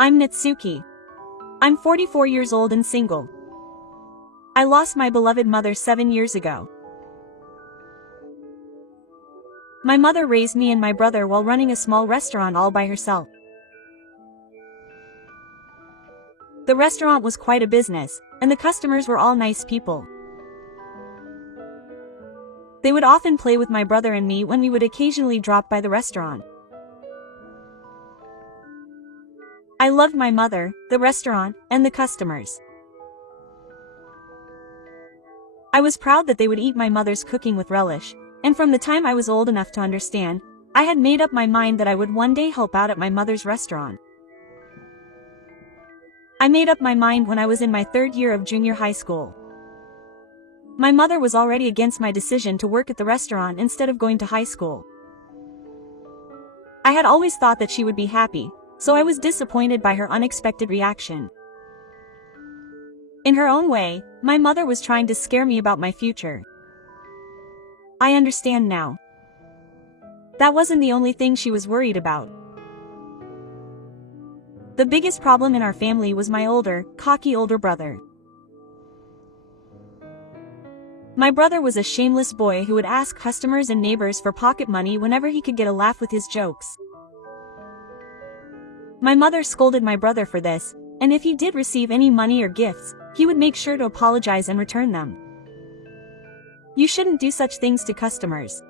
I'm Natsuki. I'm 44 years old and single. I lost my beloved mother 7 years ago. My mother raised me and my brother while running a small restaurant all by herself. The restaurant was quite a business, and the customers were all nice people. They would often play with my brother and me when we would occasionally drop by the restaurant. I loved my mother, the restaurant, and the customers. I was proud that they would eat my mother's cooking with relish, and from the time I was old enough to understand, I had made up my mind that I would one day help out at my mother's restaurant. I made up my mind when I was in my 3rd year of junior high school. My mother was already against my decision to work at the restaurant instead of going to high school. I had always thought that she would be happy, so I was disappointed by her unexpected reaction. In her own way, my mother was trying to scare me about my future. I understand now. That wasn't the only thing she was worried about. The biggest problem in our family was my cocky older brother. My brother was a shameless boy who would ask customers and neighbors for pocket money whenever he could get a laugh with his jokes. My mother scolded my brother for this, and if he did receive any money or gifts, he would make sure to apologize and return them. You shouldn't do such things to customers.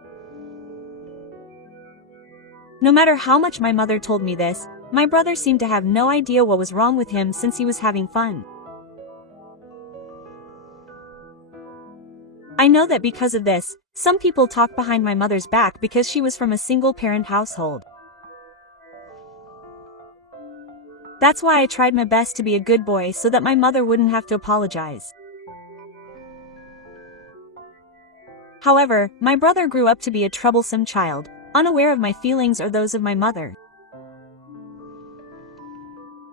No matter how much my mother told me this, my brother seemed to have no idea what was wrong with him since he was having fun. I know that because of this, some people talk behind my mother's back because she was from a single-parent household. That's why I tried my best to be a good boy so that my mother wouldn't have to apologize. However, my brother grew up to be a troublesome child, unaware of my feelings or those of my mother.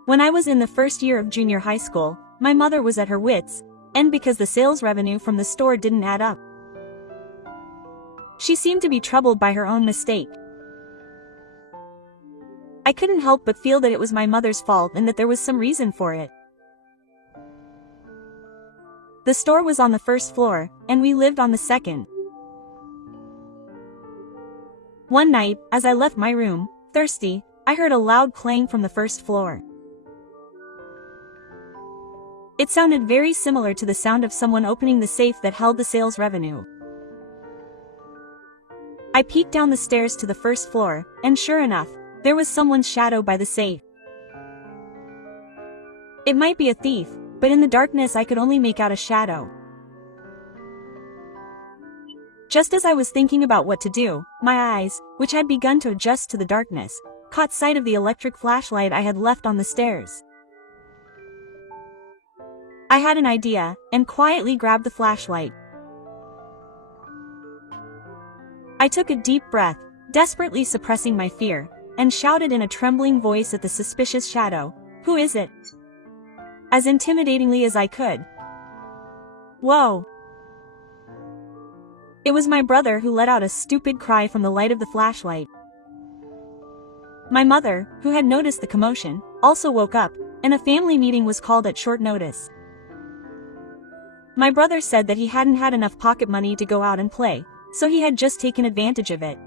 When I was in the 1st year of junior high school, my mother was at her wits' end because the sales revenue from the store didn't add up. She seemed to be troubled by her own mistake. I couldn't help but feel that it was my mother's fault and that there was some reason for it. The store was on the 1st floor, and we lived on the 2nd. One night, as I left my room, thirsty, I heard a loud clang from the 1st floor. It sounded very similar to the sound of someone opening the safe that held the sales revenue. I peeked down the stairs to the 1st floor, and sure enough, there was someone's shadow by the safe. It might be a thief, but in the darkness I could only make out a shadow. Just as I was thinking about what to do, my eyes, which had begun to adjust to the darkness, caught sight of the electric flashlight I had left on the stairs. I had an idea, and quietly grabbed the flashlight. I took a deep breath, desperately suppressing my fear, and shouted in a trembling voice at the suspicious shadow, "Who is it?" As intimidatingly as I could. Whoa! It was my brother who let out a stupid cry from the light of the flashlight. My mother, who had noticed the commotion, also woke up, and a family meeting was called at short notice. My brother said that he hadn't had enough pocket money to go out and play, so he had just taken advantage of it.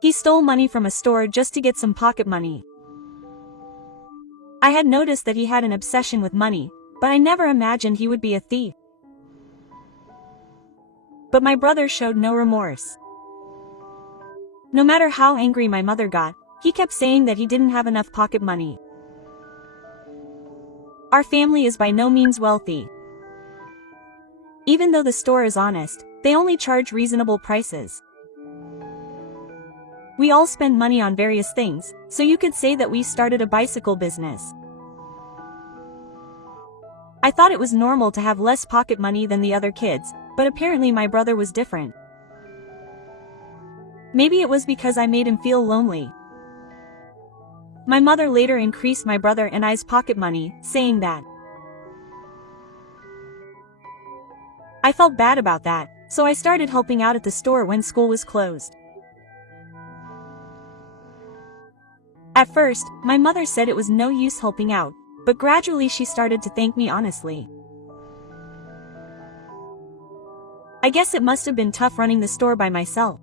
He stole money from a store just to get some pocket money. I had noticed that he had an obsession with money, but I never imagined he would be a thief. But my brother showed no remorse. No matter how angry my mother got, he kept saying that he didn't have enough pocket money. Our family is by no means wealthy. Even though the store is honest, they only charge reasonable prices. We all spend money on various things, so you could say that we started a bicycle business. I thought it was normal to have less pocket money than the other kids, but apparently my brother was different. Maybe it was because I made him feel lonely. My mother later increased my brother and I's pocket money, saying that. I felt bad about that, so I started helping out at the store when school was closed. At first, my mother said it was no use helping out, but gradually she started to thank me honestly. I guess it must have been tough running the store by myself.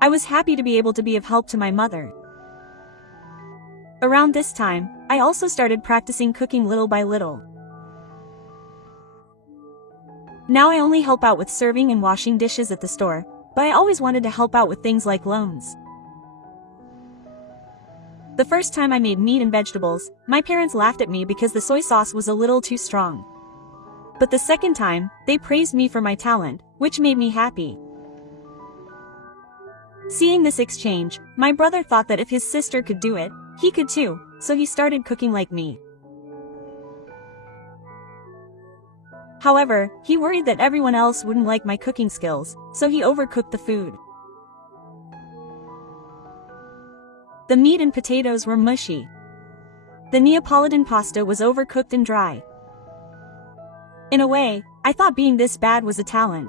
I was happy to be able to be of help to my mother. Around this time, I also started practicing cooking little by little. Now I only help out with serving and washing dishes at the store, but I always wanted to help out with things like loans. The first time I made meat and vegetables, my parents laughed at me because the soy sauce was a little too strong. But the second time, they praised me for my talent, which made me happy. Seeing this exchange, my brother thought that if his sister could do it, he could too, so he started cooking like me. However, he worried that everyone else wouldn't like my cooking skills, so he overcooked the food. The meat and potatoes were mushy. The Neapolitan pasta was overcooked and dry. In a way, I thought being this bad was a talent.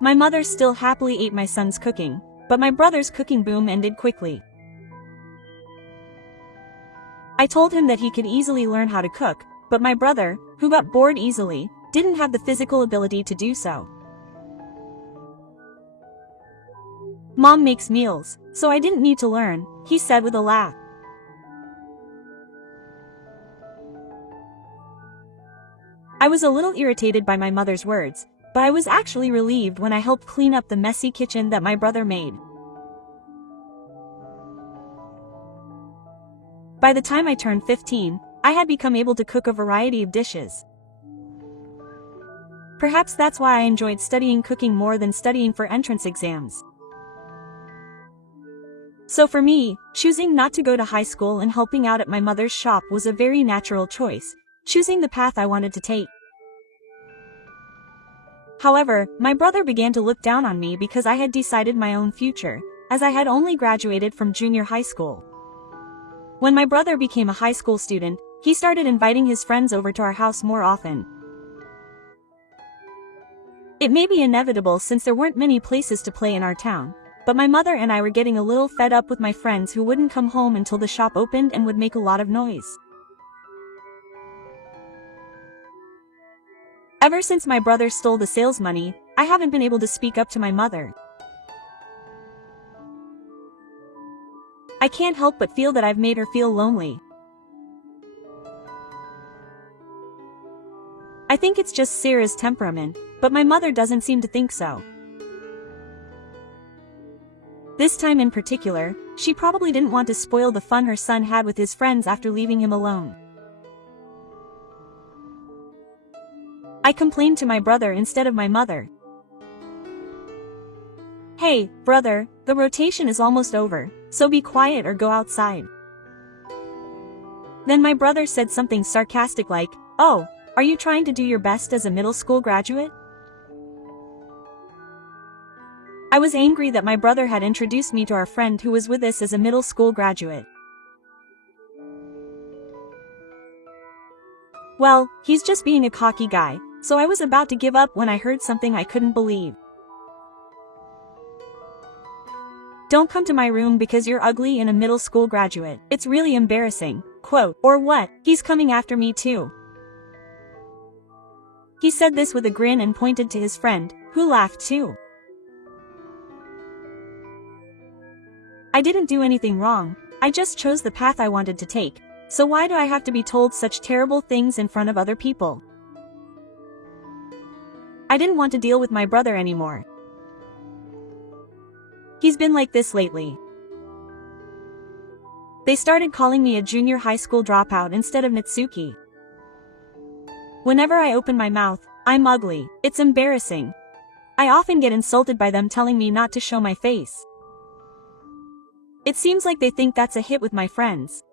My mother still happily ate my son's cooking, but my brother's cooking boom ended quickly. I told him that he could easily learn how to cook, but my brother, who got bored easily, didn't have the physical ability to do so. Mom makes meals, so I didn't need to learn, he said with a laugh. I was a little irritated by my mother's words, but I was actually relieved when I helped clean up the messy kitchen that my brother made. By the time I turned 15, I had become able to cook a variety of dishes. Perhaps that's why I enjoyed studying cooking more than studying for entrance exams. So for me, choosing not to go to high school and helping out at my mother's shop was a very natural choice, choosing the path I wanted to take. However, my brother began to look down on me because I had decided my own future, as I had only graduated from junior high school. When my brother became a high school student, he started inviting his friends over to our house more often. It may be inevitable since there weren't many places to play in our town, but my mother and I were getting a little fed up with my friends who wouldn't come home until the shop opened and would make a lot of noise. Ever since my brother stole the sales money, I haven't been able to speak up to my mother. I can't help but feel that I've made her feel lonely. I think it's just Sarah's temperament, but my mother doesn't seem to think so. This time in particular, she probably didn't want to spoil the fun her son had with his friends after leaving him alone. I complained to my brother instead of my mother. "Hey, brother, the rotation is almost over, so be quiet or go outside." Then my brother said something sarcastic like, "Oh, are you trying to do your best as a middle school graduate?" I was angry that my brother had introduced me to our friend who was with us as a middle school graduate. Well, he's just being a cocky guy, so I was about to give up when I heard something I couldn't believe. "Don't come to my room because you're ugly and a middle school graduate. It's really embarrassing." Quote, "Or what? He's coming after me too." He said this with a grin and pointed to his friend, who laughed too. I didn't do anything wrong, I just chose the path I wanted to take, so why do I have to be told such terrible things in front of other people? I didn't want to deal with my brother anymore. He's been like this lately. They started calling me a junior high school dropout instead of Natsuki. Whenever I open my mouth, I'm ugly. It's embarrassing. I often get insulted by them telling me not to show my face. It seems like they think that's a hit with my friends.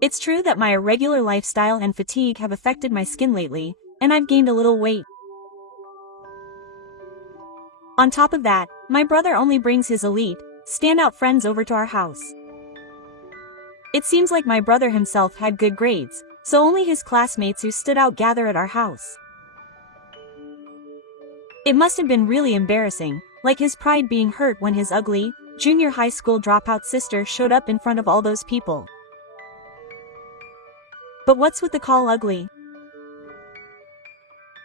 It's true that my irregular lifestyle and fatigue have affected my skin lately, and I've gained a little weight. On top of that, my brother only brings his elite, standout friends over to our house. It seems like my brother himself had good grades, so only his classmates who stood out gather at our house. It must have been really embarrassing, like his pride being hurt when his ugly, junior high school dropout sister showed up in front of all those people. But what's with the call ugly?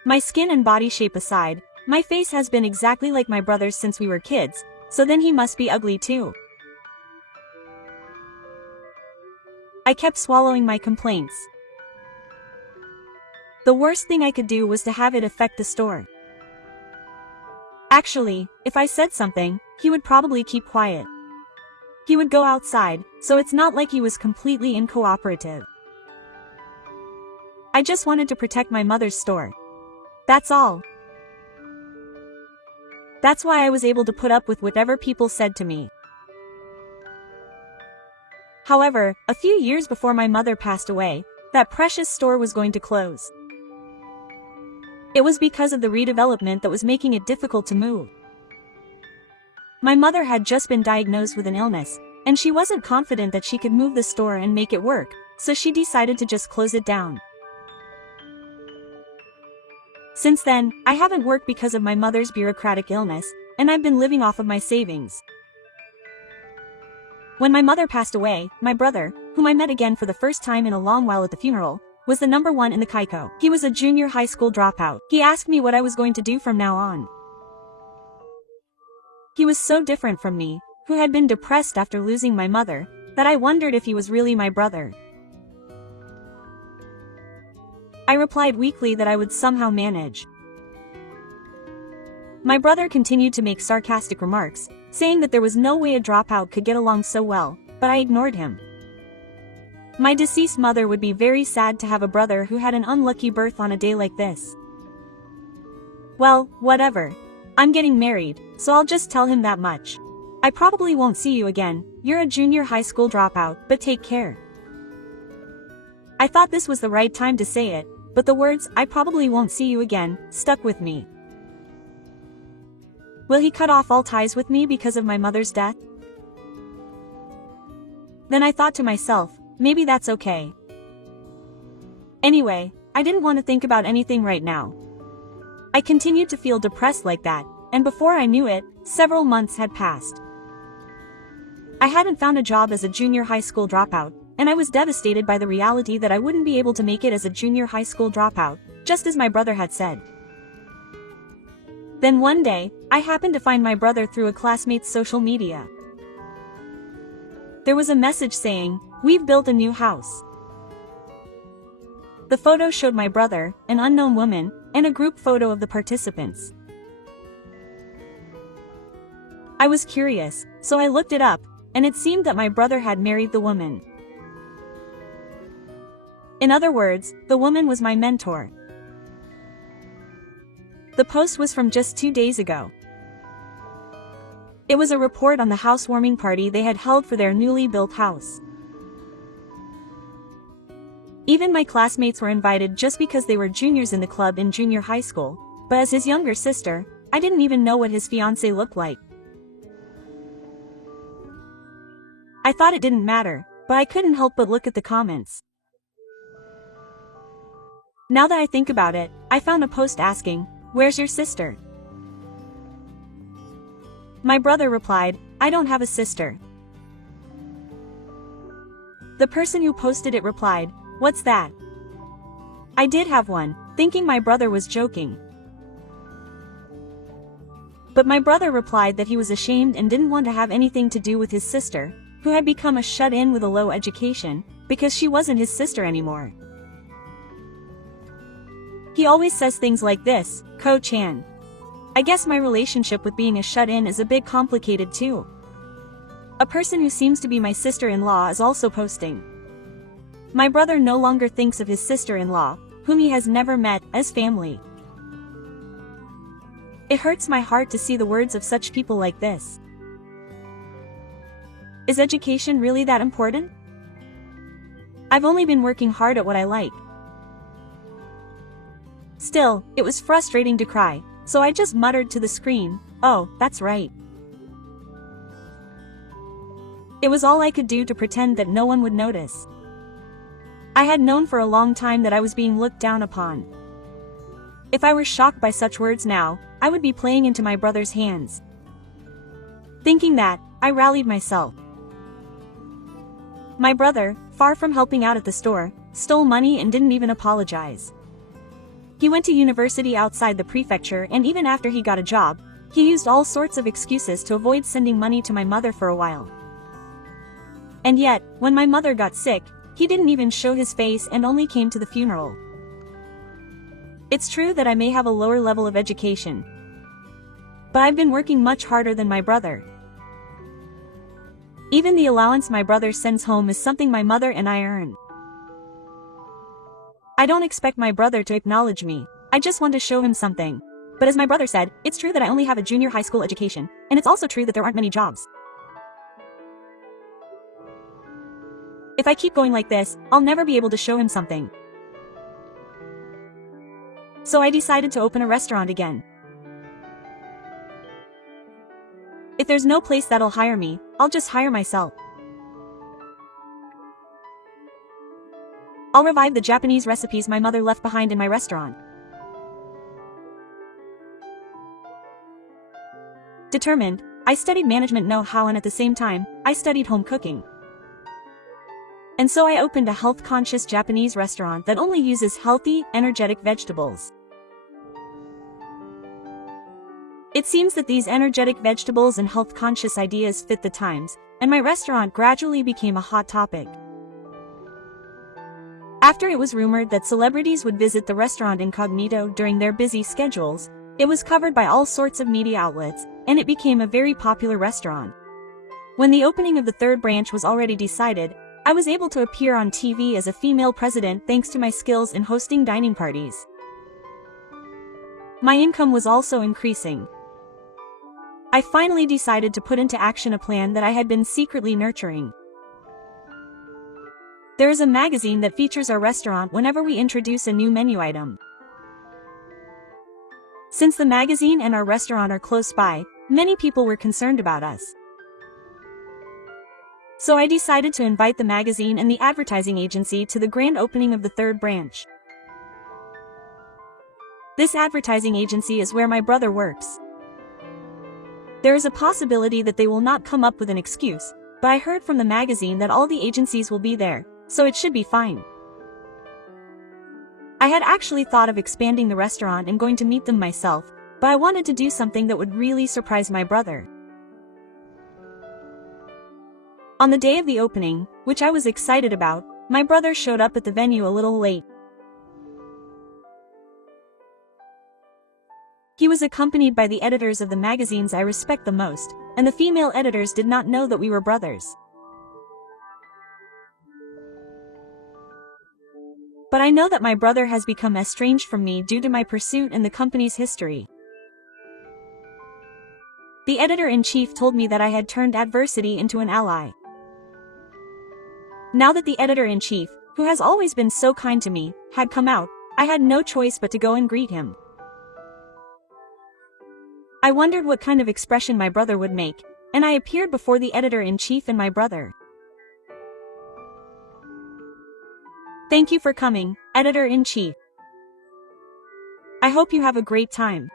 My skin and body shape aside, my face has been exactly like my brother's since we were kids, so then he must be ugly too. I kept swallowing my complaints. The worst thing I could do was to have it affect the store. Actually, if I said something, he would probably keep quiet. He would go outside, so it's not like he was completely uncooperative. I just wanted to protect my mother's store. That's all. That's why I was able to put up with whatever people said to me. However, a few years before my mother passed away, that precious store was going to close. It was because of the redevelopment that was making it difficult to move. My mother had just been diagnosed with an illness, and she wasn't confident that she could move the store and make it work, so she decided to just close it down. Since then, I haven't worked because of my mother's bureaucratic illness, and I've been living off of my savings. When my mother passed away, my brother, whom I met again for the first time in a long while at the funeral, was the number one in the Kaiko. He was a junior high school dropout. He asked me what I was going to do from now on. He was so different from me, who had been depressed after losing my mother, that I wondered if he was really my brother. I replied weakly that I would somehow manage. My brother continued to make sarcastic remarks, saying that there was no way a dropout could get along so well, but I ignored him. My deceased mother would be very sad to have a brother who had an unlucky birth on a day like this. Well, whatever. I'm getting married, so I'll just tell him that much. I probably won't see you again, you're a junior high school dropout, but take care. I thought this was the right time to say it, but the words, "I probably won't see you again," stuck with me. Will he cut off all ties with me because of my mother's death? Then I thought to myself, maybe that's okay. Anyway, I didn't want to think about anything right now. I continued to feel depressed like that, and before I knew it, several months had passed. I hadn't found a job as a junior high school dropout, and I was devastated by the reality that I wouldn't be able to make it as a junior high school dropout, just as my brother had said. Then one day, I happened to find my brother through a classmate's social media. There was a message saying, "We've built a new house." The photo showed my brother, an unknown woman, and a group photo of the participants. I was curious, so I looked it up, and it seemed that my brother had married the woman. In other words, the woman was my mentor. The post was from just 2 days ago. It was a report on the housewarming party they had held for their newly built house. Even my classmates were invited just because they were juniors in the club in junior high school, but as his younger sister, I didn't even know what his fiancé looked like. I thought it didn't matter, but I couldn't help but look at the comments. Now that I think about it, I found a post asking, "Where's your sister?" My brother replied, "I don't have a sister." The person who posted it replied, "What's that?" I did have one, thinking my brother was joking. But my brother replied that he was ashamed and didn't want to have anything to do with his sister, who had become a shut-in with a low education, because she wasn't his sister anymore. He always says things like this, "Ko-chan." I guess my relationship with being a shut-in is a bit complicated too. A person who seems to be my sister-in-law is also posting. My brother no longer thinks of his sister-in-law, whom he has never met, as family. It hurts my heart to see the words of such people like this. Is education really that important? I've only been working hard at what I like. Still, it was frustrating to cry, so I just muttered to the screen, "Oh, that's right." It was all I could do to pretend that no one would notice. I had known for a long time that I was being looked down upon. If I were shocked by such words now, I would be playing into my brother's hands. Thinking that, I rallied myself. My brother, far from helping out at the store, stole money and didn't even apologize. He went to university outside the prefecture, and even after he got a job, he used all sorts of excuses to avoid sending money to my mother for a while. And yet, when my mother got sick, he didn't even show his face and only came to the funeral. It's true that I may have a lower level of education, but I've been working much harder than my brother. Even the allowance my brother sends home is something my mother and I earn. I don't expect my brother to acknowledge me, I just want to show him something. But as my brother said, it's true that I only have a junior high school education, and it's also true that there aren't many jobs. If I keep going like this, I'll never be able to show him something. So I decided to open a restaurant again. If there's no place that'll hire me, I'll just hire myself. I'll revive the Japanese recipes my mother left behind in my restaurant. Determined, I studied management know-how, and at the same time, I studied home cooking. And so I opened a health-conscious Japanese restaurant that only uses healthy, energetic vegetables. It seems that these energetic vegetables and health-conscious ideas fit the times, and my restaurant gradually became a hot topic. After it was rumored that celebrities would visit the restaurant incognito during their busy schedules, it was covered by all sorts of media outlets, and it became a very popular restaurant. When the opening of the third branch was already decided, I was able to appear on TV as a female president thanks to my skills in hosting dining parties. My income was also increasing. I finally decided to put into action a plan that I had been secretly nurturing. There is a magazine that features our restaurant whenever we introduce a new menu item. Since the magazine and our restaurant are close by, many people were concerned about us. So I decided to invite the magazine and the advertising agency to the grand opening of the third branch. This advertising agency is where my brother works. There is a possibility that they will not come up with an excuse, but I heard from the magazine that all the agencies will be there, so it should be fine. I had actually thought of expanding the restaurant and going to meet them myself, but I wanted to do something that would really surprise my brother. On the day of the opening, which I was excited about, my brother showed up at the venue a little late. He was accompanied by the editors of the magazines I respect the most, and the female editors did not know that we were brothers. But I know that my brother has become estranged from me due to my pursuit and the company's history. The editor-in-chief told me that I had turned adversity into an ally. Now that the editor-in-chief, who has always been so kind to me, had come out, I had no choice but to go and greet him. I wondered what kind of expression my brother would make, and I appeared before the editor-in-chief and my brother. Thank you for coming, Editor-in-Chief. I hope you have a great time.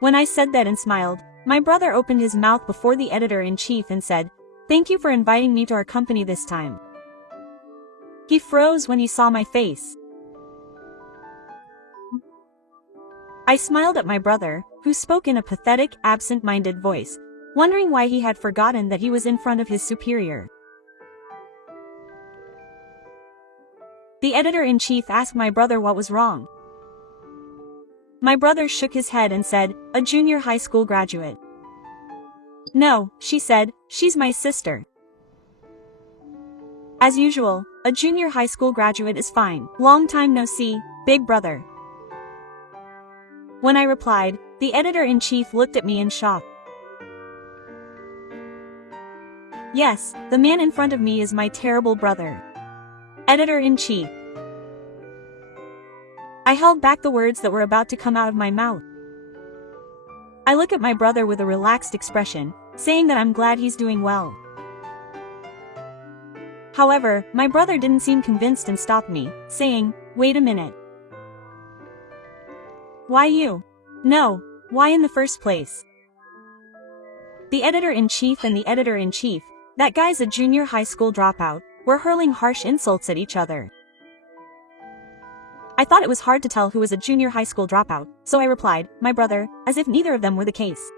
When I said that and smiled, my brother opened his mouth before the editor-in-chief and said, "Thank you for inviting me to our company this time." He froze when he saw my face. I smiled at my brother, who spoke in a pathetic, absent-minded voice, wondering why he had forgotten that he was in front of his superior. The editor-in-chief asked my brother what was wrong. My brother shook his head and said, "A junior high school graduate." "No," she said, "she's my sister." As usual, a junior high school graduate is fine. Long time no see, big brother. When I replied, the editor-in-chief looked at me in shock. Yes, the man in front of me is my terrible brother. Editor-in-chief. I held back the words that were about to come out of my mouth. I look at my brother with a relaxed expression, saying that I'm glad he's doing well. However, my brother didn't seem convinced and stopped me, saying, "Wait a minute. Why you? No, why in the first place? The editor-in-chief and the editor-in-chief, that guy's a junior high school dropout, were hurling harsh insults at each other. I thought it was hard to tell who was a junior high school dropout, so I replied, my brother, as if neither of them were the case.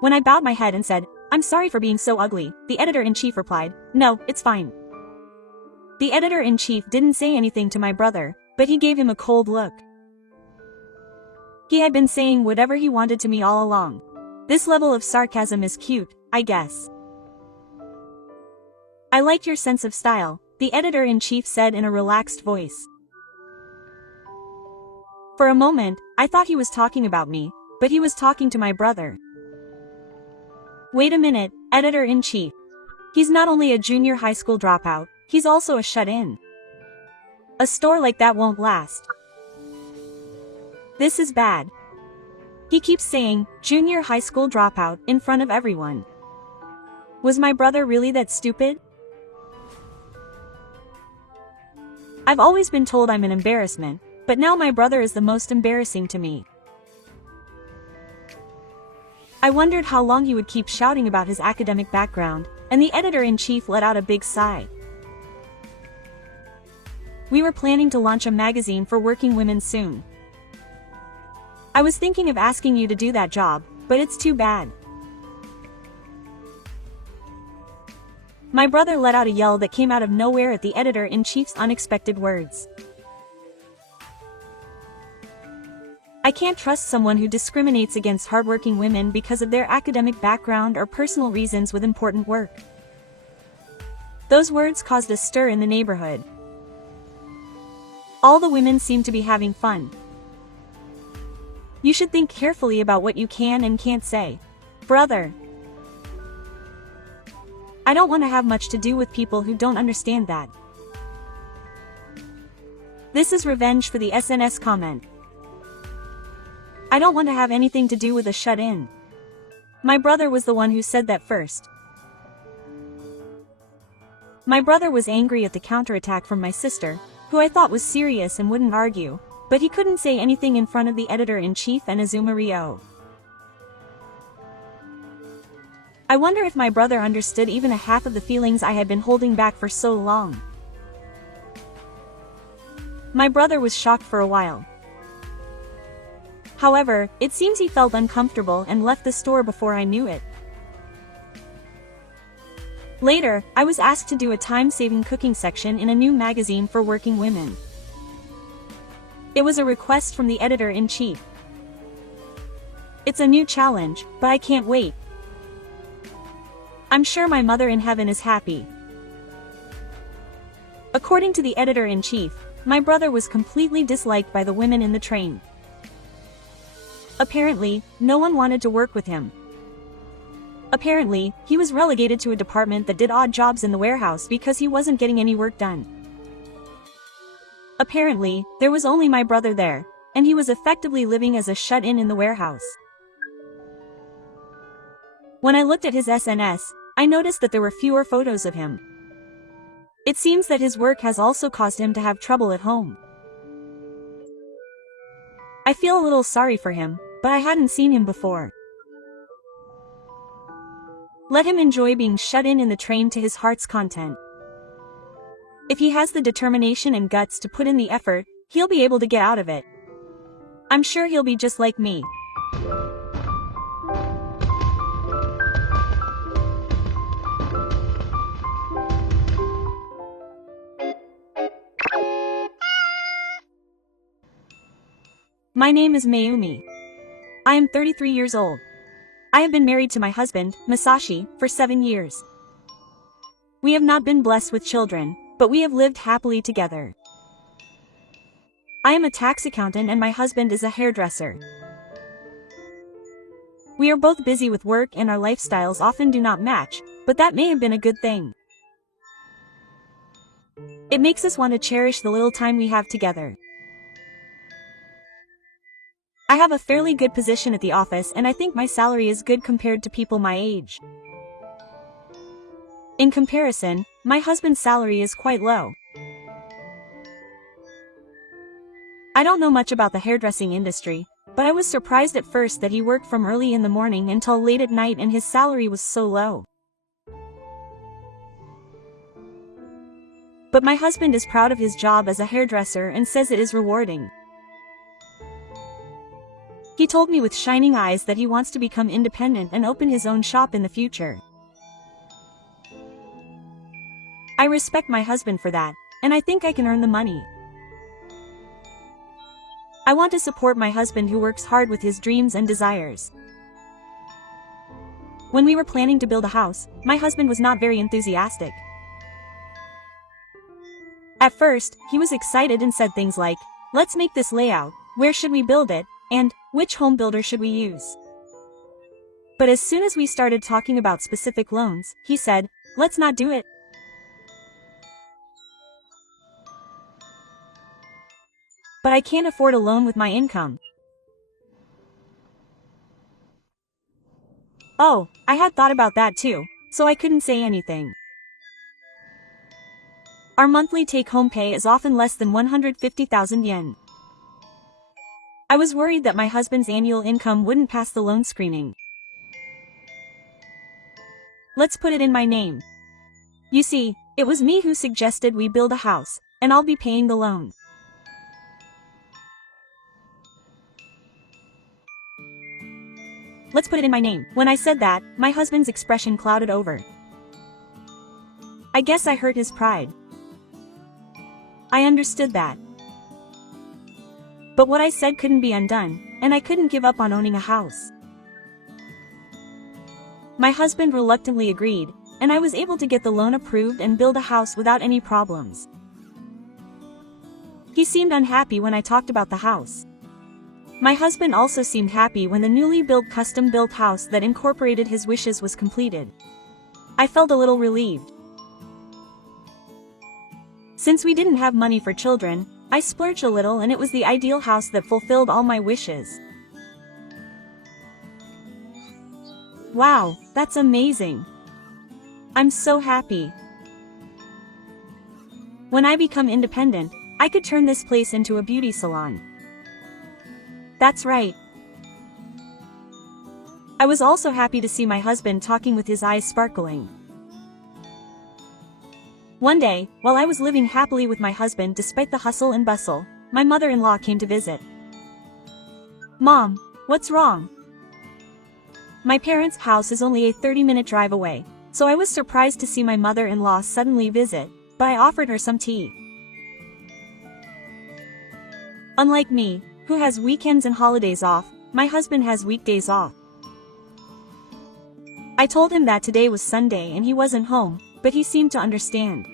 When I bowed my head and said, I'm sorry for being so ugly, the editor-in-chief replied, no, it's fine. The editor-in-chief didn't say anything to my brother, but he gave him a cold look. He had been saying whatever he wanted to me all along. This level of sarcasm is cute, I guess. I like your sense of style, the editor-in-chief said in a relaxed voice. For a moment, I thought he was talking about me, but he was talking to my brother. Wait a minute, editor-in-chief. He's not only a junior high school dropout, he's also a shut-in. A store like that won't last. This is bad. He keeps saying, junior high school dropout, in front of everyone. Was my brother really that stupid? I've always been told I'm an embarrassment, but now my brother is the most embarrassing to me. I wondered how long he would keep shouting about his academic background, and the editor-in-chief let out a big sigh. We were planning to launch a magazine for working women soon. I was thinking of asking you to do that job, but it's too bad. My brother let out a yell that came out of nowhere at the editor-in-chief's unexpected words. I can't trust someone who discriminates against hardworking women because of their academic background or personal reasons with important work. Those words caused a stir in the neighborhood. All the women seemed to be having fun. You should think carefully about what you can and can't say, brother. I don't want to have much to do with people who don't understand that. This is revenge for the SNS comment. I don't want to have anything to do with a shut-in. My brother was the one who said that first. My brother was angry at the counterattack from my sister, who I thought was serious and wouldn't argue, but he couldn't say anything in front of the editor-in-chief and Azuma Rio. I wonder if my brother understood even a half of the feelings I had been holding back for so long. My brother was shocked for a while. However, it seems he felt uncomfortable and left the store before I knew it. Later, I was asked to do a time-saving cooking section in a new magazine for working women. It was a request from the editor-in-chief. It's a new challenge, but I can't wait. I'm sure my mother in heaven is happy. According to the editor-in-chief, my brother was completely disliked by the women in the train. Apparently, no one wanted to work with him. Apparently, he was relegated to a department that did odd jobs in the warehouse because he wasn't getting any work done. Apparently, there was only my brother there, and he was effectively living as a shut-in in the warehouse. When I looked at his SNS, I noticed that there were fewer photos of him. It seems that his work has also caused him to have trouble at home. I feel a little sorry for him, but I hadn't seen him before. Let him enjoy being shut in the train to his heart's content. If he has the determination and guts to put in the effort, he'll be able to get out of it. I'm sure he'll be just like me. My name is Mayumi. I am 33 years old. I have been married to my husband, Masashi, for 7 years. We have not been blessed with children, but we have lived happily together. I am a tax accountant and my husband is a hairdresser. We are both busy with work and our lifestyles often do not match, but that may have been a good thing. It makes us want to cherish the little time we have together. I have a fairly good position at the office and I think my salary is good compared to people my age. In comparison, my husband's salary is quite low. I don't know much about the hairdressing industry, but I was surprised at first that he worked from early in the morning until late at night and his salary was so low. But my husband is proud of his job as a hairdresser and says it is rewarding. He told me with shining eyes that he wants to become independent and open his own shop in the future. I respect my husband for that, and I think I can earn the money. I want to support my husband who works hard with his dreams and desires. When we were planning to build a house, my husband was not very enthusiastic. At first, he was excited and said things like, "Let's make this layout, where should we build it, and which home builder should we use?" But as soon as we started talking about specific loans, he said, "Let's not do it." But I can't afford a loan with my income. Oh, I had thought about that too, so I couldn't say anything. Our monthly take-home pay is often less than 150,000 yen. I was worried that my husband's annual income wouldn't pass the loan screening. Let's put it in my name. You see, it was me who suggested we build a house, and I'll be paying the loan. Let's put it in my name. When I said that, my husband's expression clouded over. I guess I hurt his pride. I understood that. But what I said couldn't be undone, and I couldn't give up on owning a house. My husband reluctantly agreed, and I was able to get the loan approved and build a house without any problems. He seemed unhappy when I talked about the house. My husband also seemed happy when the newly built custom-built house that incorporated his wishes was completed. I felt a little relieved. Since we didn't have money for children, I splurged a little and it was the ideal house that fulfilled all my wishes. Wow, that's amazing. I'm so happy. When I become independent, I could turn this place into a beauty salon. That's right. I was also happy to see my husband talking with his eyes sparkling. One day, while I was living happily with my husband despite the hustle and bustle, my mother-in-law came to visit. "Mom, what's wrong?" My parents' house is only a 30-minute drive away, so I was surprised to see my mother-in-law suddenly visit, but I offered her some tea. Unlike me, who has weekends and holidays off, my husband has weekdays off. I told him that today was Sunday and he wasn't home, but he seemed to understand.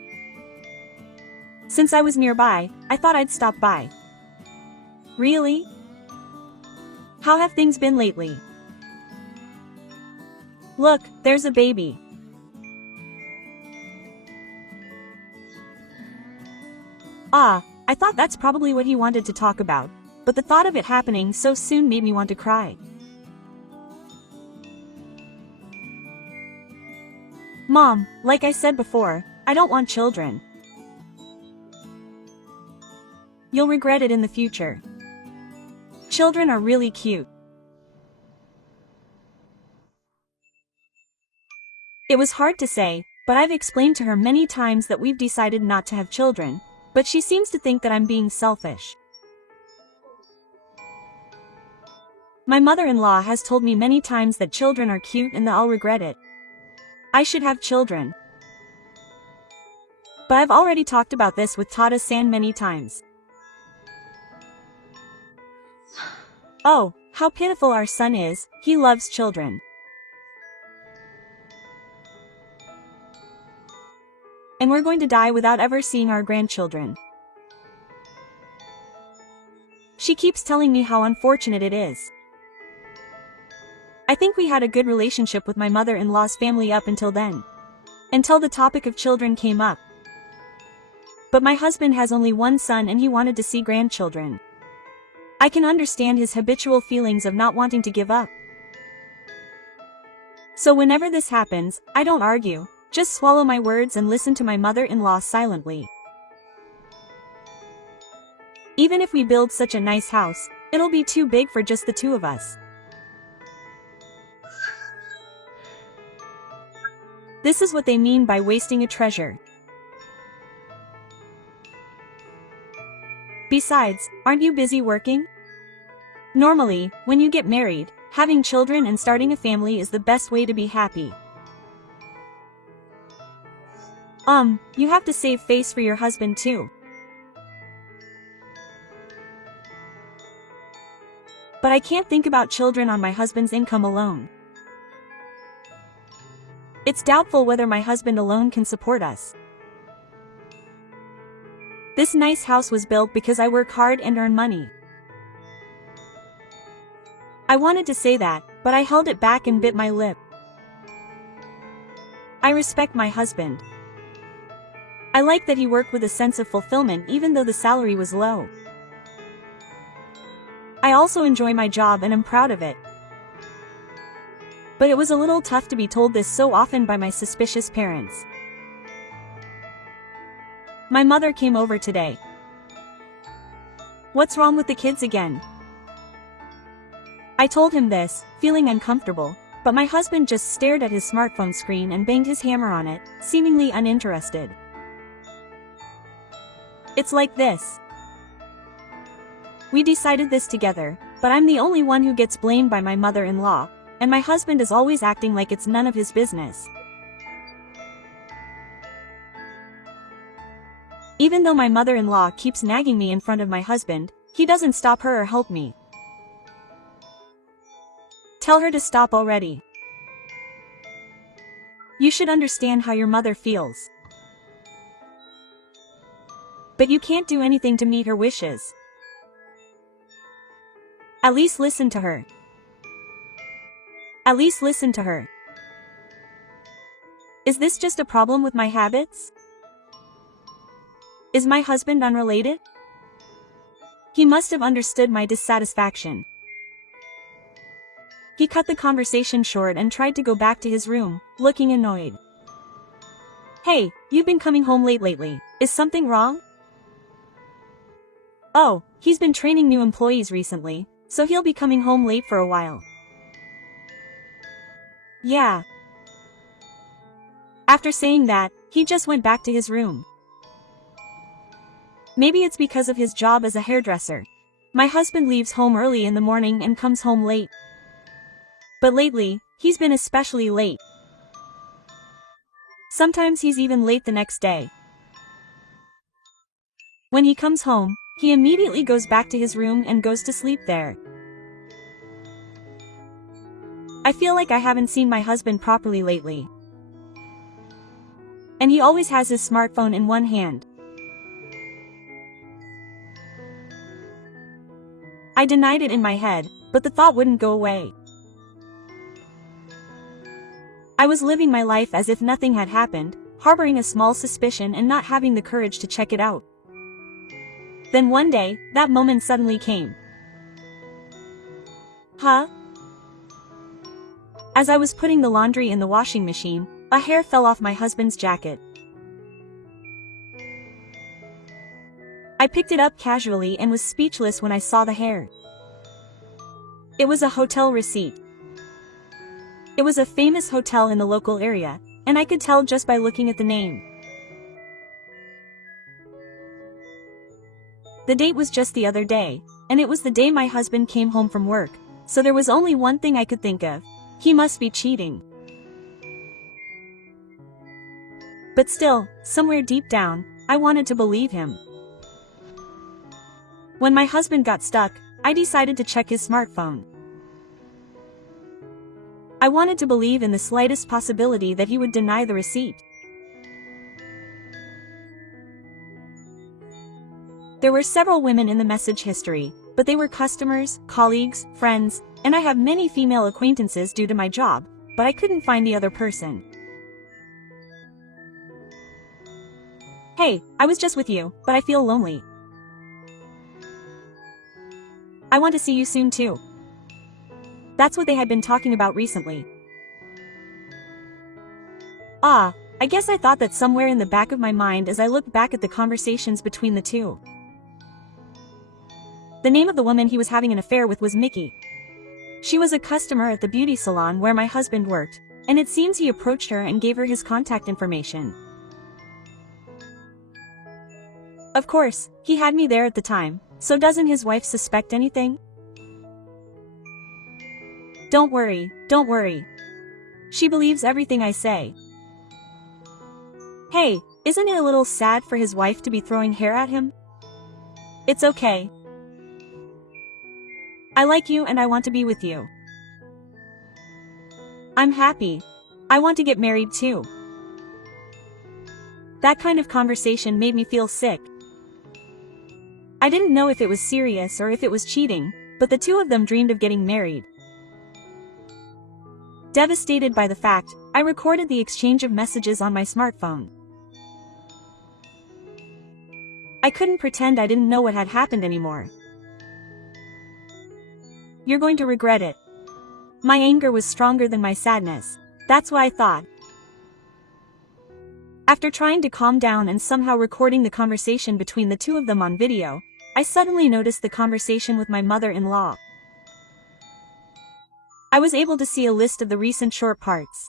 Since I was nearby, I thought I'd stop by. Really? How have things been lately? Look, there's a baby. Ah, I thought that's probably what he wanted to talk about, but the thought of it happening so soon made me want to cry. Mom, like I said before, I don't want children. You'll regret it in the future. Children are really cute. It was hard to say, but I've explained to her many times that we've decided not to have children, but she seems to think that I'm being selfish. My mother-in-law has told me many times that children are cute and that I'll regret it. I should have children. But I've already talked about this with Tada-san many times. Oh, how pitiful our son is, he loves children. And we're going to die without ever seeing our grandchildren. She keeps telling me how unfortunate it is. I think we had a good relationship with my mother-in-law's family up until then. Until the topic of children came up. But my husband has only one son and he wanted to see grandchildren. I can understand his habitual feelings of not wanting to give up. So whenever this happens, I don't argue, Just swallow my words and listen to my mother-in-law silently. Even if we build such a nice house, it'll be too big for just the two of us. This is what they mean by wasting a treasure. Besides, aren't you busy working? Normally, when you get married, having children and starting a family is the best way to be happy. You have to save face for your husband too. But I can't think about children on my husband's income alone. It's doubtful whether my husband alone can support us. This nice house was built because I work hard and earn money. I wanted to say that, but I held it back and bit my lip. I respect my husband. I like that he worked with a sense of fulfillment even though the salary was low. I also enjoy my job and am proud of it. But it was a little tough to be told this so often by my suspicious parents. My mother came over today. What's wrong with the kids again? I told him this, feeling uncomfortable, but my husband just stared at his smartphone screen and banged his hammer on it, seemingly uninterested. It's like this. We decided this together, but I'm the only one who gets blamed by my mother-in-law, and my husband is always acting like it's none of his business. Even though my mother-in-law keeps nagging me in front of my husband, he doesn't stop her or help me. Tell her to stop already. You should understand how your mother feels. But you can't do anything to meet her wishes. At least listen to her. At least listen to her. Is this just a problem with my habits? Is my husband unrelated? He must have understood my dissatisfaction. He cut the conversation short and tried to go back to his room, looking annoyed. Hey, you've been coming home late lately. Is something wrong? Oh, he's been training new employees recently, so he'll be coming home late for a while. Yeah. After saying that, he just went back to his room. Maybe it's because of his job as a hairdresser. My husband leaves home early in the morning and comes home late. But lately, he's been especially late. Sometimes he's even late the next day. When he comes home, he immediately goes back to his room and goes to sleep there. I feel like I haven't seen my husband properly lately. And he always has his smartphone in one hand. I denied it in my head, but the thought wouldn't go away. I was living my life as if nothing had happened, harboring a small suspicion and not having the courage to check it out. Then one day, that moment suddenly came. Huh? As I was putting the laundry in the washing machine, a hair fell off my husband's jacket. I picked it up casually and was speechless when I saw the hair. It was a hotel receipt. It was a famous hotel in the local area, and I could tell just by looking at the name. The date was just the other day, and it was the day my husband came home from work, so there was only one thing I could think of. He must be cheating. But still, somewhere deep down, I wanted to believe him. When my husband got stuck, I decided to check his smartphone. I wanted to believe in the slightest possibility that he would deny the receipt. There were several women in the message history, but they were customers, colleagues, friends, and I have many female acquaintances due to my job, but I couldn't find the other person. Hey, I was just with you, but I feel lonely. I want to see you soon too. That's what they had been talking about recently. I I guess I thought that somewhere in the back of my mind as I looked back at the conversations between the two. The name of the woman he was having an affair with was Mickey. She was a customer at the beauty salon where my husband worked, and it seems he approached her and gave her his contact information. Of course, he had me there at the time, so doesn't his wife suspect anything? Don't worry, don't worry. She believes everything I say. Hey, isn't it a little sad for his wife to be throwing hair at him? It's okay. I like you and I want to be with you. I'm happy. I want to get married too. That kind of conversation made me feel sick. I didn't know if it was serious or if it was cheating, but the two of them dreamed of getting married. Devastated by the fact, I recorded the exchange of messages on my smartphone. I couldn't pretend I didn't know what had happened anymore. You're going to regret it. My anger was stronger than my sadness. That's what I thought. After trying to calm down and somehow recording the conversation between the two of them on video, I suddenly noticed the conversation with my mother-in-law. I was able to see a list of the recent short parts.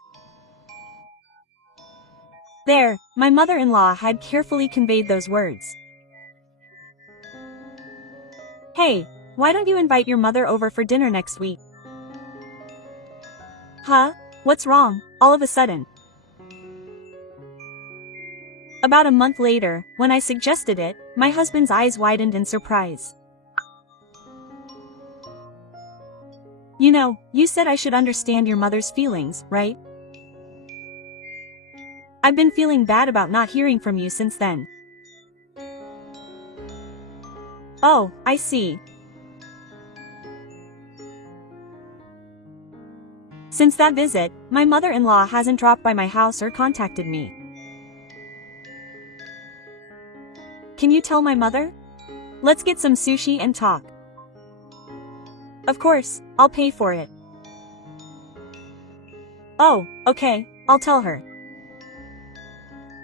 There, my mother-in-law had carefully conveyed those words. Hey, why don't you invite your mother over for dinner next week? Huh? What's wrong, all of a sudden? About a month later, when I suggested it, my husband's eyes widened in surprise. You know, you said I should understand your mother's feelings, right? I've been feeling bad about not hearing from you since then. Oh, I see. Since that visit, my mother-in-law hasn't dropped by my house or contacted me. Can you tell my mother? Let's get some sushi and talk. Of course, I'll pay for it. Oh, okay, I'll tell her.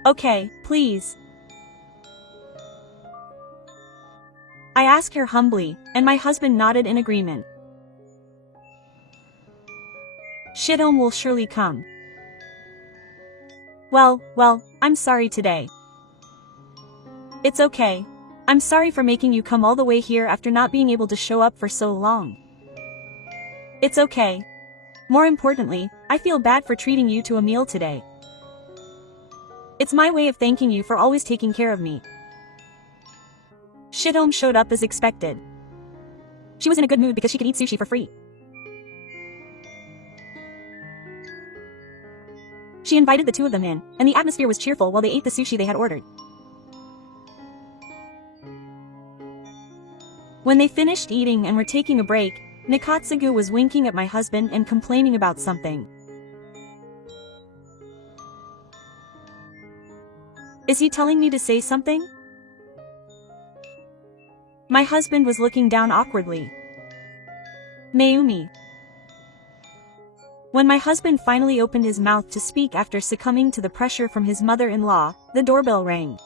Okay, please. I asked her humbly, and my husband nodded in agreement. Shithome will surely come. Well, I'm sorry today. It's okay. I'm sorry for making you come all the way here after not being able to show up for so long. It's okay. More importantly, I feel bad for treating you to a meal today. It's my way of thanking you for always taking care of me. Shithome showed up as expected. She was in a good mood because she could eat sushi for free. She invited the two of them in, and the atmosphere was cheerful while they ate the sushi they had ordered. When they finished eating and were taking a break, Nikatsugu was winking at my husband and complaining about something. Is he telling me to say something? My husband was looking down awkwardly. Naomi. When my husband finally opened his mouth to speak after succumbing to the pressure from his mother-in-law, the doorbell rang.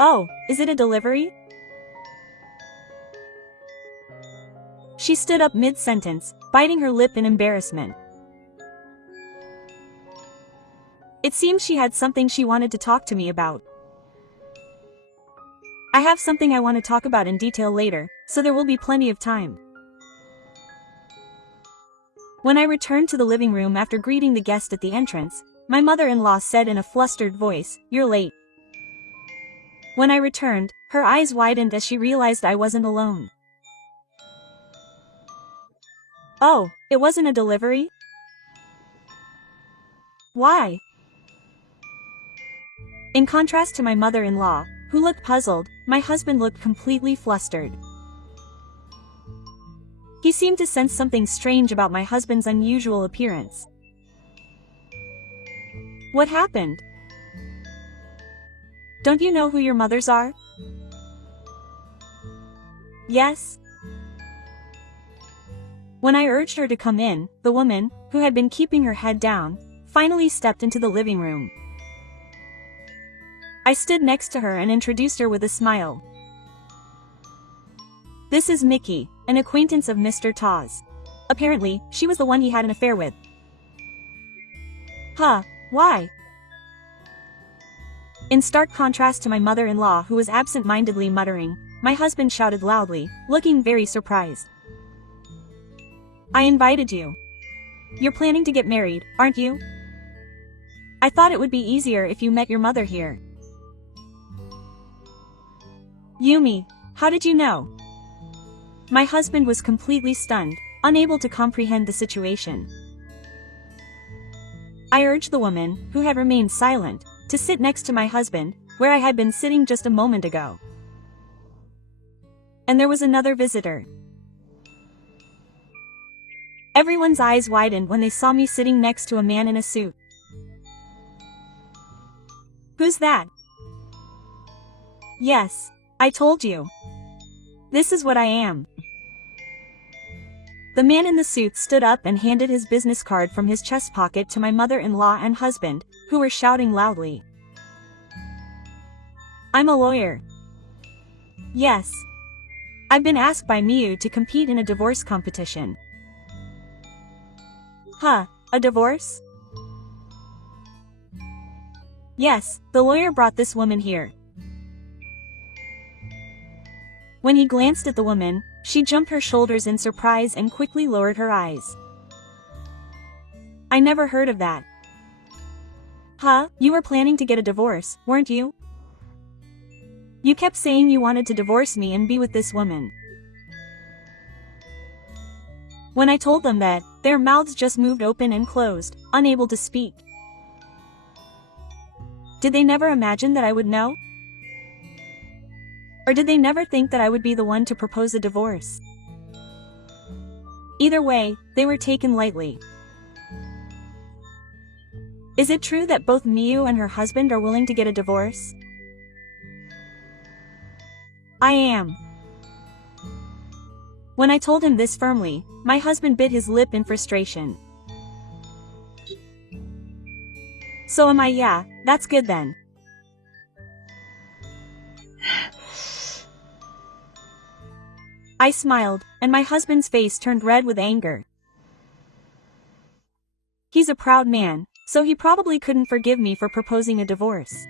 Oh, is it a delivery? She stood up mid-sentence, biting her lip in embarrassment. It seemed she had something she wanted to talk to me about. I have something I want to talk about in detail later, so there will be plenty of time. When I returned to the living room after greeting the guest at the entrance, my mother-in-law said in a flustered voice, "You're late." When I returned, her eyes widened as she realized I wasn't alone. Oh, it wasn't a delivery? Why? In contrast to my mother-in-law, who looked puzzled, my husband looked completely flustered. He seemed to sense something strange about my husband's unusual appearance. What happened? Don't you know who your mothers are? Yes. When I urged her to come in, the woman, who had been keeping her head down, finally stepped into the living room. I stood next to her and introduced her with a smile. This is Mickey, an acquaintance of Mr. Taw's. Apparently, she was the one he had an affair with. Huh, why? In stark contrast to my mother-in-law who was absent-mindedly muttering, my husband shouted loudly, looking very surprised. I invited you. You're planning to get married, aren't you? I thought it would be easier if you met your mother here. Yumi, how did you know? My husband was completely stunned, unable to comprehend the situation. I urged the woman, who had remained silent, to sit next to my husband, where I had been sitting just a moment ago. And there was another visitor. Everyone's eyes widened when they saw me sitting next to a man in a suit. Who's that? Yes, I told you. This is what I am. The man in the suit stood up and handed his business card from his chest pocket to my mother-in-law and husband, who were shouting loudly. I'm a lawyer. Yes. I've been asked by Miyu to compete in a divorce competition. Huh, a divorce? Yes, the lawyer brought this woman here. When he glanced at the woman, she jumped her shoulders in surprise and quickly lowered her eyes. I never heard of that. Huh, you were planning to get a divorce, weren't you? You kept saying you wanted to divorce me and be with this woman. When I told them that, their mouths just moved open and closed, unable to speak. Did they never imagine that I would know? Or did they never think that I would be the one to propose a divorce? Either way, they were taken lightly. Is it true that both Miyu and her husband are willing to get a divorce? I am. When I told him this firmly, my husband bit his lip in frustration. So am I. Yeah, that's good then. I smiled, and my husband's face turned red with anger. He's a proud man, so he probably couldn't forgive me for proposing a divorce.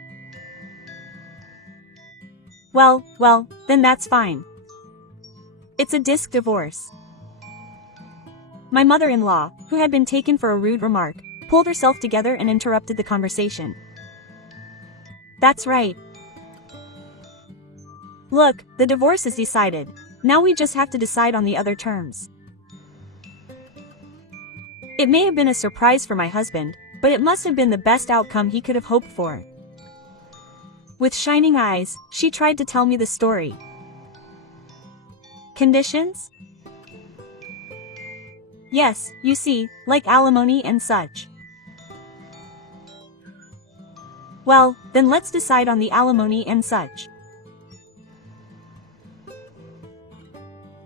Well, then that's fine. It's a disc divorce. My mother-in-law, who had been taken for a rude remark, pulled herself together and interrupted the conversation. That's right. Look, the divorce is decided. Now we just have to decide on the other terms. It may have been a surprise for my husband, but it must have been the best outcome he could have hoped for. With shining eyes, she tried to tell me the story. Conditions? Yes, you see, like alimony and such. Well, then let's decide on the alimony and such.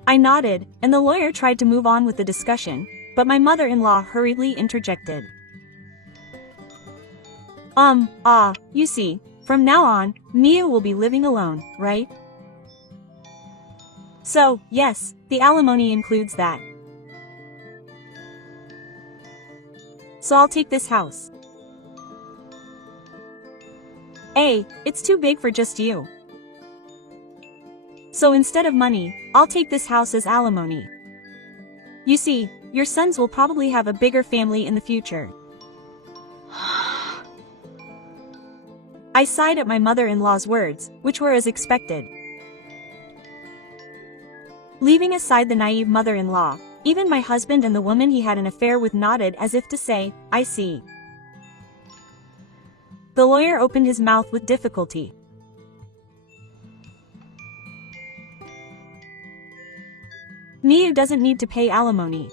I nodded, and the lawyer tried to move on with the discussion, but my mother-in-law hurriedly interjected. You see, from now on, Miyu will be living alone, right? So, yes, the alimony includes that. So I'll take this house. It's too big for just you. So instead of money, I'll take this house as alimony. You see, your sons will probably have a bigger family in the future. I sighed at my mother-in-law's words, which were as expected. Leaving aside the naive mother-in-law, even my husband and the woman he had an affair with nodded as if to say, I see. The lawyer opened his mouth with difficulty. Miyu doesn't need to pay alimony.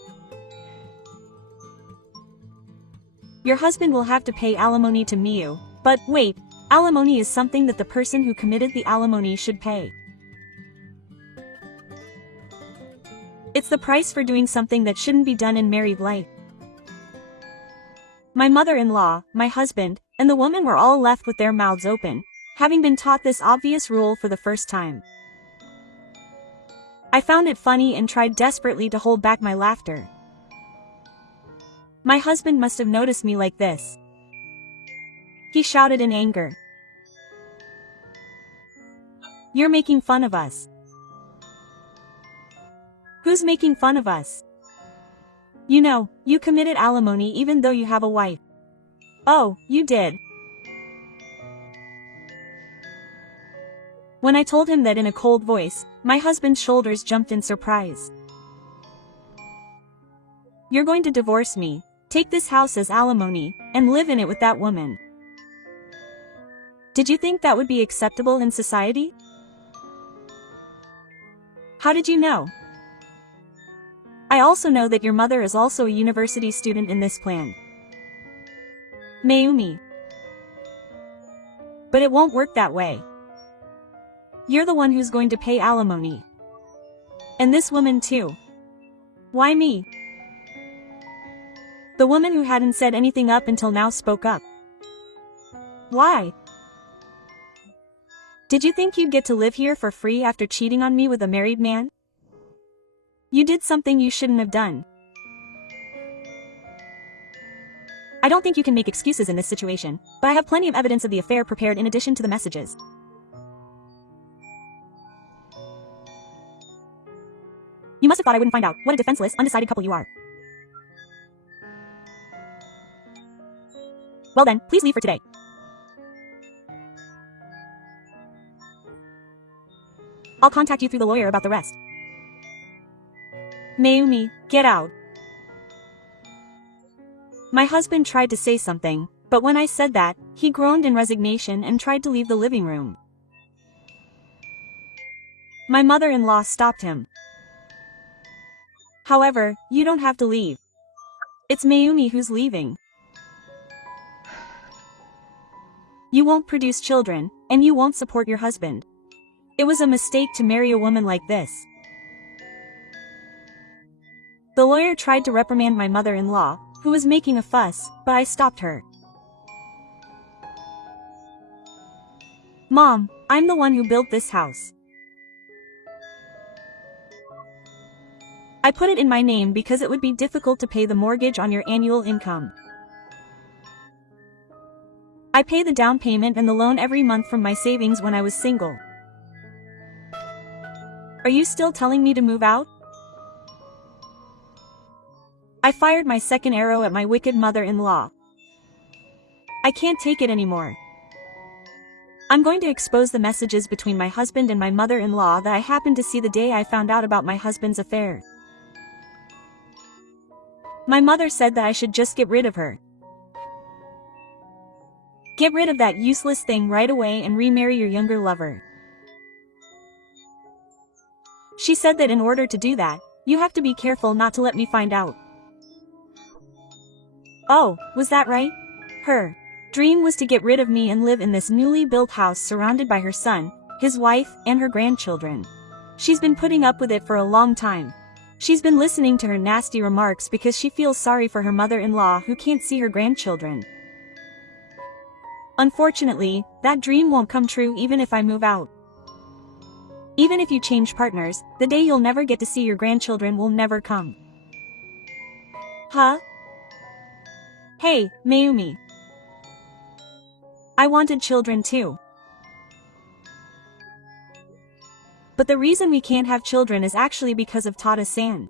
Your husband will have to pay alimony to Miyu, but wait, alimony is something that the person who committed the alimony should pay. It's the price for doing something that shouldn't be done in married life. My mother-in-law, my husband, and the woman were all left with their mouths open, having been taught this obvious rule for the first time. I found it funny and tried desperately to hold back my laughter. My husband must have noticed me like this. He shouted in anger. You're making fun of us. Who's making fun of us? You know, you committed alimony even though you have a wife. Oh, you did. When I told him that in a cold voice, my husband's shoulders jumped in surprise. You're going to divorce me, take this house as alimony, and live in it with that woman. Did you think that would be acceptable in society? How did you know? I also know that your mother is also a university student in this plan. Mayumi. But it won't work that way. You're the one who's going to pay alimony. And this woman too. Why me? The woman who hadn't said anything up until now spoke up. Why? Did you think you'd get to live here for free after cheating on me with a married man? You did something you shouldn't have done. I don't think you can make excuses in this situation, but I have plenty of evidence of the affair prepared in addition to the messages. You must have thought I wouldn't find out what a defenseless, undecided couple you are. Well then, please leave for today. I'll contact you through the lawyer about the rest. Mayumi, get out. My husband tried to say something, but when I said that, he groaned in resignation and tried to leave the living room. My mother-in-law stopped him. However, you don't have to leave. It's Mayumi who's leaving. You won't produce children, and you won't support your husband. It was a mistake to marry a woman like this. The lawyer tried to reprimand my mother-in-law, who was making a fuss, but I stopped her. Mom, I'm the one who built this house. I put it in my name because it would be difficult to pay the mortgage on your annual income. I pay the down payment and the loan every month from my savings when I was single. Are you still telling me to move out? I fired my second arrow at my wicked mother-in-law. I can't take it anymore. I'm going to expose the messages between my husband and my mother-in-law that I happened to see the day I found out about my husband's affair. My mother said that I should just get rid of her. Get rid of that useless thing right away and remarry your younger lover. She said that in order to do that, you have to be careful not to let me find out. Oh, was that right? Her dream was to get rid of me and live in this newly built house surrounded by her son, his wife, and her grandchildren. She's been putting up with it for a long time. She's been listening to her nasty remarks because she feels sorry for her mother-in-law who can't see her grandchildren. Unfortunately, that dream won't come true even if I move out. Even if you change partners, the day you'll never get to see your grandchildren will never come. Huh? Hey, Mayumi. I wanted children too. But the reason we can't have children is actually because of Tada-san.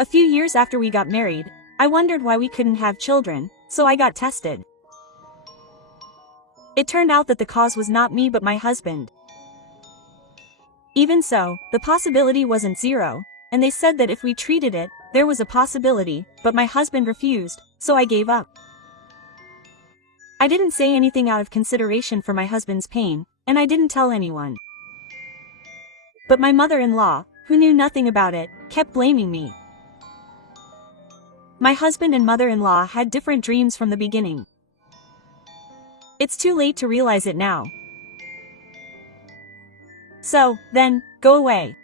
A few years after we got married, I wondered why we couldn't have children, so I got tested. It turned out that the cause was not me but my husband. Even so, the possibility wasn't zero, and they said that if we treated it, there was a possibility, but my husband refused, so I gave up. I didn't say anything out of consideration for my husband's pain, and I didn't tell anyone. But my mother-in-law, who knew nothing about it, kept blaming me. My husband and mother-in-law had different dreams from the beginning. It's too late to realize it now. So, then, go away.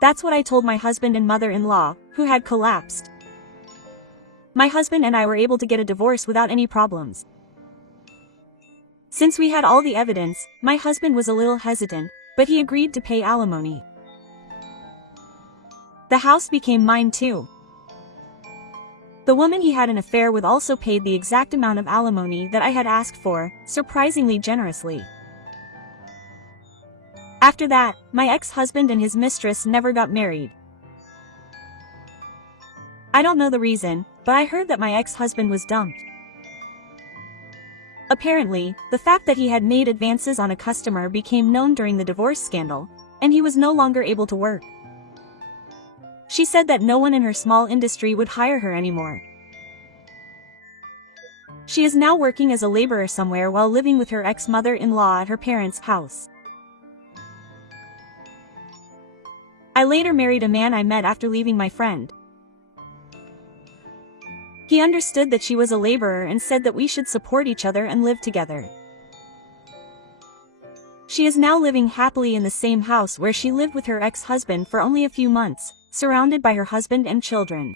That's what I told my husband and mother-in-law, who had collapsed. My husband and I were able to get a divorce without any problems. Since we had all the evidence, my husband was a little hesitant, but he agreed to pay alimony. The house became mine too. The woman he had an affair with also paid the exact amount of alimony that I had asked for, surprisingly generously. After that, my ex-husband and his mistress never got married. I don't know the reason, but I heard that my ex-husband was dumped. Apparently, the fact that he had made advances on a customer became known during the divorce scandal, and he was no longer able to work. She said that no one in her small industry would hire her anymore. She is now working as a laborer somewhere while living with her ex-mother-in-law at her parents' house. I later married a man I met after leaving my friend. He understood that she was a laborer and said that we should support each other and live together. She is now living happily in the same house where she lived with her ex-husband for only a few months, surrounded by her husband and children.